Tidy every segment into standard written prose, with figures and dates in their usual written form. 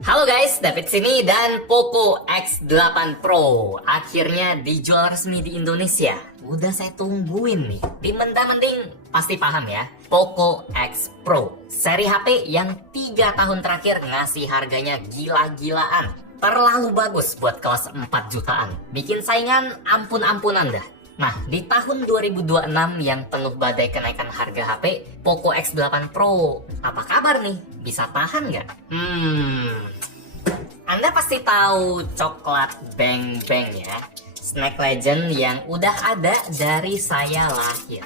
Halo guys, David sini dan Poco X8 Pro akhirnya dijual resmi di Indonesia. Udah saya tungguin nih. Tim mending pasti paham ya. Poco X Pro, seri HP yang 3 tahun terakhir ngasih harganya gila-gilaan. Terlalu bagus buat kelas 4 jutaan. Bikin saingan ampun-ampunan dah. Nah, di tahun 2026 yang penuh badai kenaikan harga HP, Poco X8 Pro, apa kabar nih? Bisa tahan nggak? Anda pasti tahu coklat Bang Bang ya, snack legend yang udah ada dari saya lahir.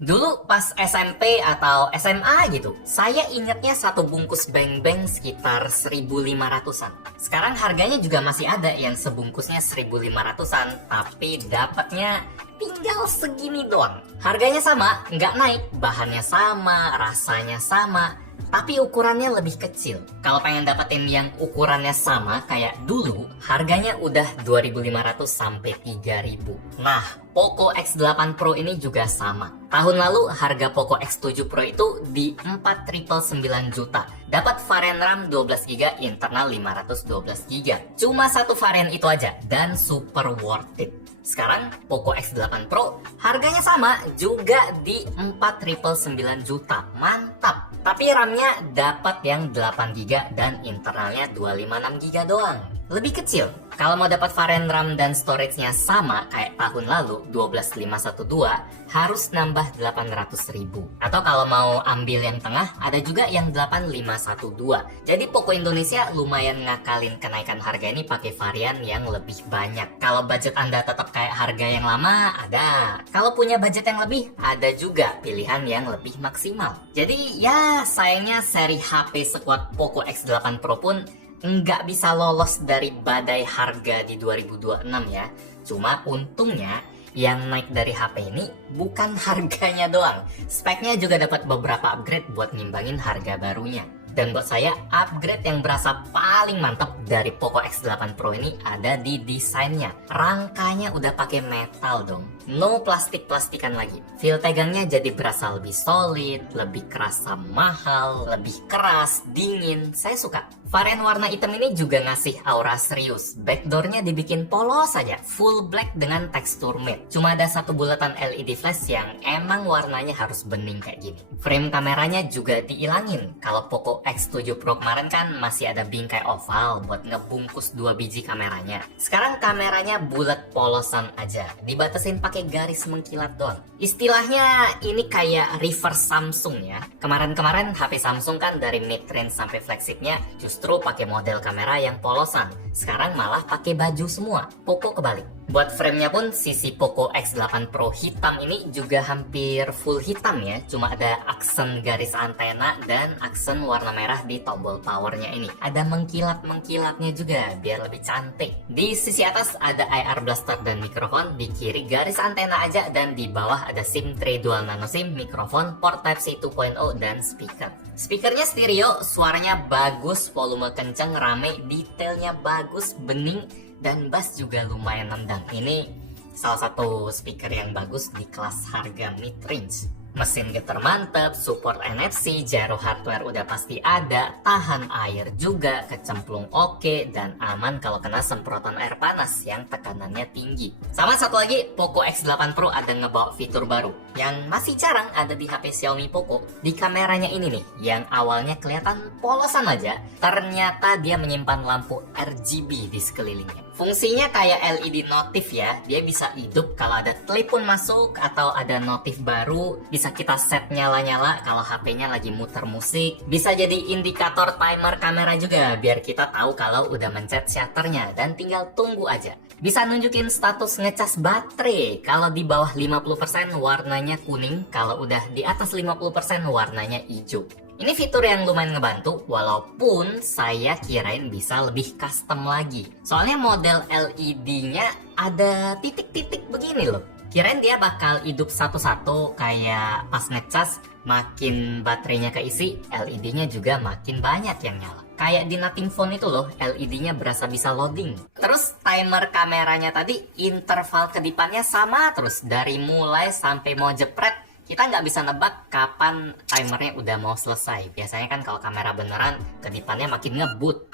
Dulu pas SMP atau SMA gitu, saya ingatnya satu bungkus Bang Bang sekitar 1.500-an. Sekarang harganya juga masih ada yang sebungkusnya 1.500-an, tapi dapatnya tinggal segini doang. Harganya sama, nggak naik, bahannya sama, rasanya sama, tapi ukurannya lebih kecil. Kalau pengen dapetin yang ukurannya sama kayak dulu, harganya udah 2.500 sampai 3.000. Nah, Poco X8 Pro ini juga sama. Tahun lalu harga Poco X7 Pro itu di 4.999 juta. Dapat varian RAM 12GB, internal 512GB. Cuma satu varian itu aja dan super worth it. Sekarang Poco X8 Pro harganya sama juga di 4.999 juta. Mantap. Tapi RAM-nya dapat yang 8GB dan internalnya 256GB doang. Lebih kecil. Kalau mau dapat varian RAM dan storage-nya sama kayak tahun lalu 12512, harus nambah 800.000. Atau kalau mau ambil yang tengah, ada juga yang 8512. Jadi Poco Indonesia lumayan ngakalin kenaikan harga ini pakai varian yang lebih banyak. Kalau budget Anda tetap kayak harga yang lama, ada. Kalau punya budget yang lebih, ada juga pilihan yang lebih maksimal. Jadi ya sayangnya seri HP sekuat Poco X8 Pro pun nggak bisa lolos dari badai harga di 2026 ya. Cuma untungnya yang naik dari HP ini bukan harganya doang. Speknya juga dapat beberapa upgrade buat nimbangin harga barunya. Dan buat saya, upgrade yang berasa paling mantap dari Poco X8 Pro ini ada di desainnya. Rangkanya udah pakai metal dong. No plastik-plastikan lagi. Feel tegangnya jadi berasa lebih solid, lebih kerasa mahal, lebih keras, dingin. Saya suka. Varian warna hitam ini juga ngasih aura serius. Backdoornya dibikin polos saja, full black dengan tekstur matte. Cuma ada satu bulatan LED flash yang emang warnanya harus bening kayak gini. Frame kameranya juga diilangin. Kalau Poco X7 Pro kemarin kan masih ada bingkai oval buat ngebungkus 2 biji kameranya. Sekarang kameranya bulat polosan aja, dibatasin pakai garis mengkilat doang. Istilahnya ini kayak reverse Samsung ya. Kemarin-kemarin HP Samsung kan dari mid-range sampai flagshipnya justru pakai model kamera yang polosan. Sekarang malah pakai baju semua. Poco kebalik. Buat framenya pun sisi Poco X8 Pro hitam ini juga hampir full hitam ya. Cuma ada aksen garis antena dan aksen warna merah di tombol powernya ini. Ada mengkilat-mengkilatnya juga biar lebih cantik. Di sisi atas ada IR blaster dan mikrofon. Di kiri garis antena aja dan di bawah ada SIM tray dual nano SIM, mikrofon, port Type-C 2.0 dan speaker. Speakernya stereo, suaranya bagus, volume kenceng, rame, detailnya bagus, bening, dan bass juga lumayan nendang. Ini salah satu speaker yang bagus di kelas harga mid-range. Mesin getar mantap, support NFC, gyro hardware udah pasti ada, tahan air juga, kecemplung oke, dan aman kalau kena semprotan air panas yang tekanannya tinggi. Sama satu lagi, Poco X8 Pro ada ngebawa fitur baru yang masih jarang ada di HP Xiaomi Poco. Di kameranya ini nih, yang awalnya kelihatan polosan aja, ternyata dia menyimpan lampu RGB di sekelilingnya. Fungsinya kayak LED notif ya, dia bisa hidup kalau ada telepon masuk atau ada notif baru, bisa kita set nyala-nyala kalau HP-nya lagi muter musik, bisa jadi indikator timer kamera juga biar kita tahu kalau udah mencet shutternya dan tinggal tunggu aja. Bisa nunjukin status ngecas baterai, kalau di bawah 50% warnanya kuning, kalau udah di atas 50% warnanya hijau. Ini fitur yang lumayan ngebantu, walaupun saya kirain bisa lebih custom lagi. Soalnya model LED-nya ada titik-titik begini loh. Kirain dia bakal hidup satu-satu kayak pas ngecas, makin baterainya keisi, LED-nya juga makin banyak yang nyala. Kayak di Nothing Phone itu loh, LED-nya berasa bisa loading. Terus timer kameranya tadi, interval kedipannya sama terus. Dari mulai sampai mau jepret, kita nggak bisa nebak kapan timernya udah mau selesai. Biasanya kan kalau kamera beneran, kedipannya makin ngebut.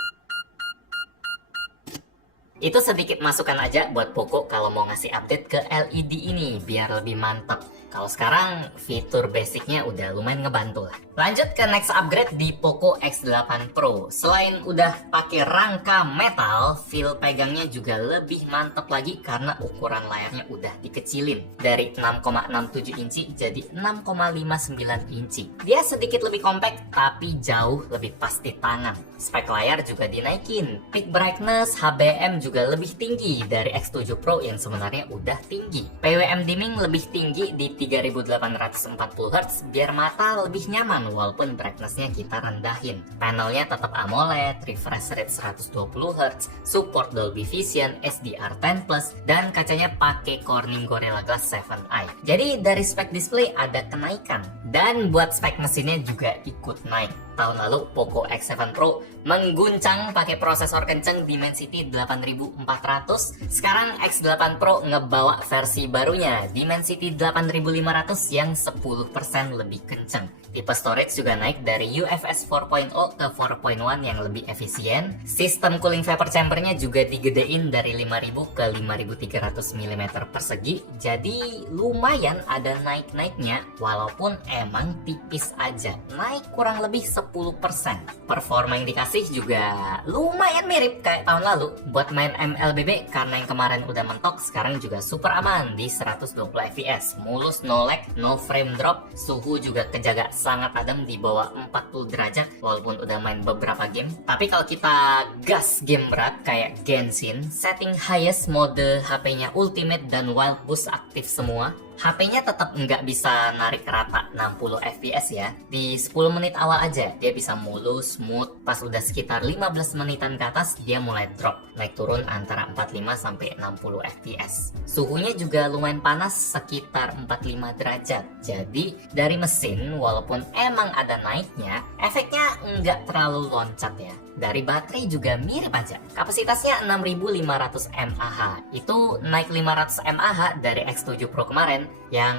Itu sedikit masukan aja buat Poco kalau mau ngasih update ke LED ini biar lebih mantap. Kalau sekarang fitur basicnya udah lumayan ngebantu lah. Lanjut ke next upgrade di Poco X8 Pro. Selain udah pakai rangka metal, feel pegangnya juga lebih mantap lagi karena ukuran layarnya udah dikecilin dari 6,67 inci jadi 6,59 inci. Dia sedikit lebih compact tapi jauh lebih pas di tangan. Spek layar juga dinaikin. Peak brightness HBM juga lebih tinggi dari X7 Pro yang sebenarnya udah tinggi. PWM dimming lebih tinggi di 3840 Hz biar mata lebih nyaman walaupun brightnessnya kita rendahin. Panelnya tetap AMOLED, refresh rate 120 Hz, support Dolby Vision, SDR10+, dan kacanya pakai Corning Gorilla Glass 7i. Jadi dari spek display ada kenaikan. Dan buat spek mesinnya juga ikut naik. Tahun lalu Poco X7 Pro mengguncang pakai prosesor kenceng Dimensity 8400. Sekarang X8 Pro ngebawa versi barunya Dimensity 8500 yang 10% lebih kenceng. Tipe storage juga naik dari UFS 4.0 ke 4.1 yang lebih efisien. Sistem cooling vapor chambernya juga digedein dari 5000 ke 5300 mm persegi. Jadi lumayan ada naik-naiknya walaupun emang tipis aja. Naik kurang lebih 10%. Performa yang dikasih juga lumayan mirip kayak tahun lalu. Buat main MLBB karena yang kemarin udah mentok, sekarang juga super aman di 120 fps. Mulus, no lag, no frame drop. Suhu juga kejaga sangat adem di bawah 40 derajat walaupun udah main beberapa game. Tapi kalau kita gas game berat kayak Genshin, setting highest mode HP-nya Ultimate dan Wild Boost aktif semua. HP-nya tetap nggak bisa narik rata 60 fps ya. Di 10 menit awal aja dia bisa mulus, smooth. Pas udah sekitar 15 menitan ke atas dia mulai drop, naik turun antara 45 sampai 60 fps. Suhunya juga lumayan panas sekitar 45 derajat. Jadi dari mesin walaupun emang ada naiknya, efeknya nggak terlalu loncat ya. Dari baterai juga mirip aja. Kapasitasnya 6500 mAh. Itu naik 500 mAh dari X7 Pro kemarin yang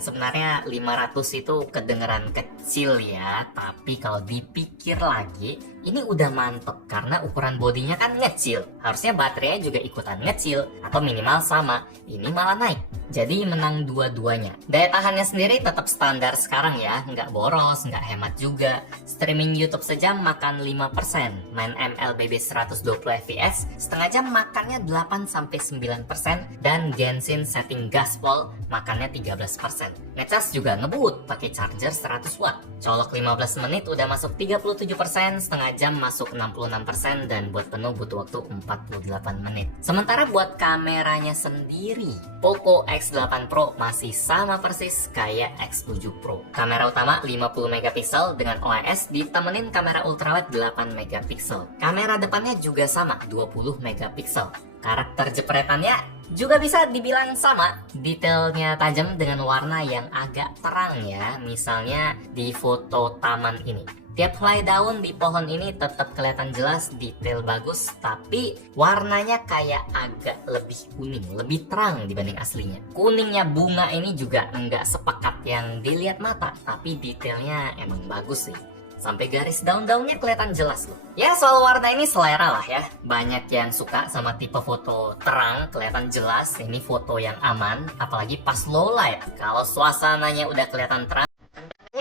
sebenarnya 500 itu kedengeran kecil ya, tapi kalau dipikir lagi ini udah mantep karena ukuran bodinya kan ngecil. Harusnya baterainya juga ikutan ngecil atau minimal sama. Ini malah naik. Jadi menang dua-duanya. Daya tahannya sendiri tetap standar sekarang ya, nggak boros, nggak hemat juga. Streaming YouTube sejam makan 5%. Main MLBB 120 fps, setengah jam makannya 8-9%. Dan Genshin setting gaspol makannya 13%. Ngecas juga ngebut pakai charger 100 watt. Colok 15 menit udah masuk 37%, setengah jam masuk 66%, dan buat penuh butuh waktu 48 menit. Sementara buat kameranya sendiri, Poco X8 Pro masih sama persis kayak X7 Pro. Kamera utama 50 megapiksel dengan OIS ditemenin kamera ultrawide 8 megapiksel. Kamera depannya juga sama 20 megapiksel. Karakter jepretannya juga bisa dibilang sama. Detailnya tajam dengan warna yang agak terang ya. Misalnya di foto taman ini. Tiap helai daun di pohon ini tetap kelihatan jelas, detail bagus, tapi warnanya kayak agak lebih kuning, lebih terang dibanding aslinya. Kuningnya bunga ini juga nggak sepekat yang dilihat mata, tapi detailnya emang bagus sih. Sampai garis daun-daunnya kelihatan jelas loh. Ya soal warna ini selera lah ya. Banyak yang suka sama tipe foto terang, kelihatan jelas. Ini foto yang aman, apalagi pas low light. Kalau suasananya udah kelihatan terang,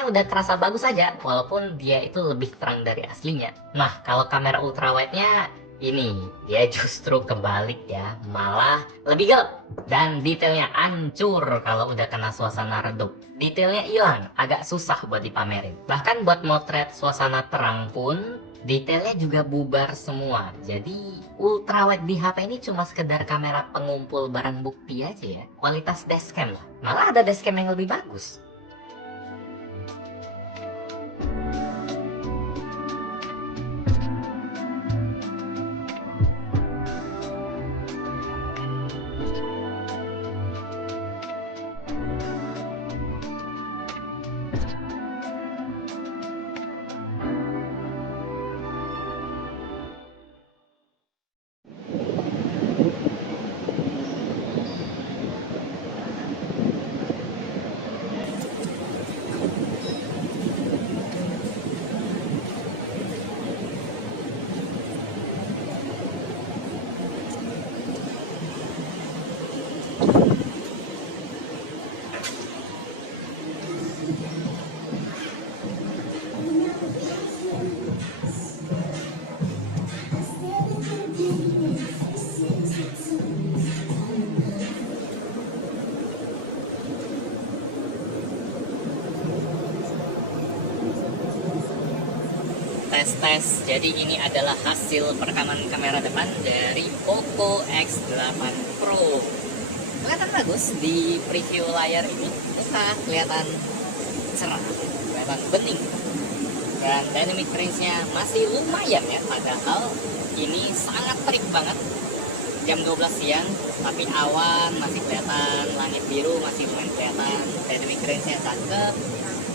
udah terasa bagus aja walaupun dia itu lebih terang dari aslinya. Nah kalau kamera ultrawide-nya ini dia justru kebalik ya, malah lebih gelap dan detailnya hancur kalau udah kena suasana redup. Detailnya hilang, agak susah buat dipamerin. Bahkan buat motret suasana terang pun detailnya juga bubar semua. Jadi ultrawide di HP ini cuma sekedar kamera pengumpul barang bukti aja ya. Kualitas dashcam lah, malah ada dashcam yang lebih bagus. tes. Jadi ini adalah hasil perekaman kamera depan dari Poco X8 Pro. Kelihatan bagus di preview layar ini, muka kelihatan cerah, kelihatan bening. Dan dynamic range-nya masih lumayan ya, padahal ini sangat terik banget. Jam 12 siang, tapi awan masih kelihatan, langit biru masih lumayan kelihatan. Dynamic range-nya cakep,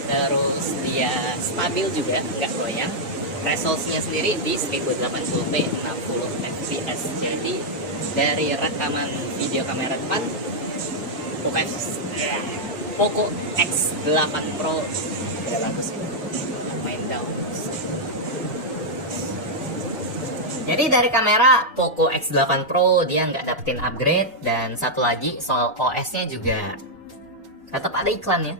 terus dia stabil juga, nggak goyang. Resolusinya sendiri di 1080p 60 fps. Jadi dari rekaman video kamera depan Poco X8 Pro udah bagus ya. Main down. Jadi dari kamera Poco X8 Pro dia nggak dapetin upgrade, dan satu lagi soal OS-nya juga tetap ada iklannya.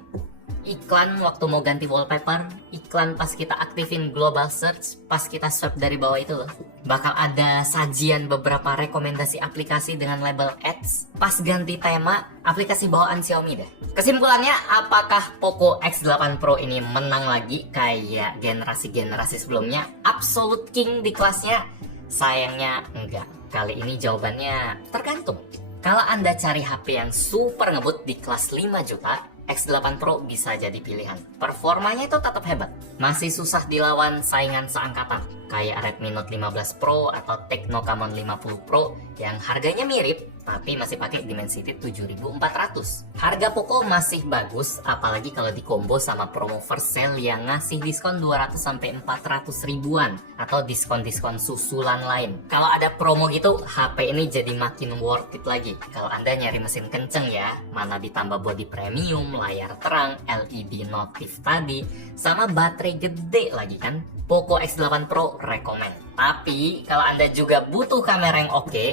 Iklan waktu mau ganti wallpaper, iklan pas kita aktifin global search, pas kita swipe dari bawah itu loh. Bakal ada sajian beberapa rekomendasi aplikasi dengan label ads. Pas ganti tema, aplikasi bawaan Xiaomi deh. Kesimpulannya, apakah Poco X8 Pro ini menang lagi kayak generasi-generasi sebelumnya? Absolute king di kelasnya? Sayangnya enggak. Kali ini jawabannya tergantung. Kalau Anda cari HP yang super ngebut di kelas 5 juta, X8 Pro bisa jadi pilihan. Performanya itu tetap hebat. Masih susah dilawan saingan seangkatan kayak Redmi Note 15 Pro atau Tecno Camon 50 Pro yang harganya mirip tapi masih pakai Dimensity 7400. Harga Poco masih bagus, apalagi kalau dikombo sama promo first sale yang ngasih diskon 200-400 ribuan atau diskon-diskon susulan lain. Kalau ada promo gitu, HP ini jadi makin worth it lagi. Kalau Anda nyari mesin kenceng ya, mana ditambah body premium, layar terang, LED notif tadi, sama baterai gede lagi kan, Poco X8 Pro rekomend. Tapi kalau Anda juga butuh kamera yang oke,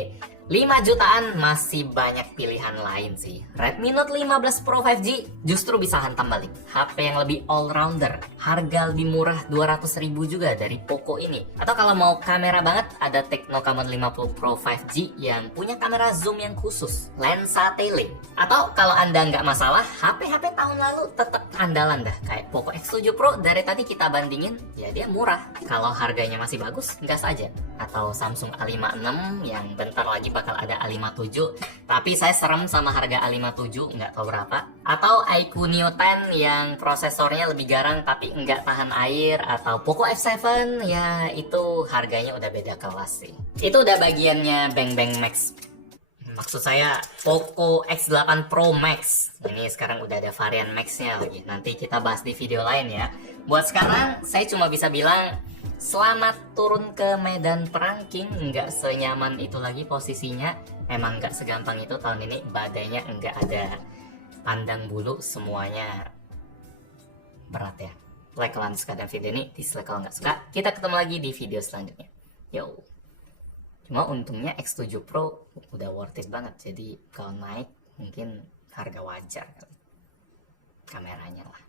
5 jutaan masih banyak pilihan lain sih. Redmi Note 15 Pro 5G justru bisa hantam balik. HP yang lebih all-rounder, harga lebih murah 200 ribu juga dari Poco ini. Atau kalau mau kamera banget, ada Tecno Camon 50 Pro 5G yang punya kamera zoom yang khusus, lensa tele. Atau kalau Anda nggak masalah, HP-HP tahun lalu tetap andalan dah. Kayak Poco X7 Pro dari tadi kita bandingin, ya dia murah. Kalau harganya masih bagus, gas aja. Atau Samsung A56 yang bentar lagi bakal ada A57, tapi saya serem sama harga A57, nggak tahu berapa. Atau iQOO Neo 10 yang prosesornya lebih garang tapi nggak tahan air. Atau Poco F7, ya itu harganya udah beda kelas sih. Itu udah bagiannya Bang Bang Max. Maksud saya Poco X8 Pro Max. Ini sekarang udah ada varian Max-nya lagi. Nanti kita bahas di video lain ya. Buat sekarang, saya cuma bisa bilang selamat turun ke medan perang, King. Nggak senyaman itu lagi posisinya. Emang nggak segampang itu tahun ini. Badainya nggak ada pandang bulu, semuanya berat ya. Like kalau Anda suka dengan video ini, dislike kalau nggak suka. Kita ketemu lagi di video selanjutnya. Yo. Cuma untungnya X7 Pro udah worth it banget. Jadi kalau naik mungkin harga wajar kali. Kameranya lah.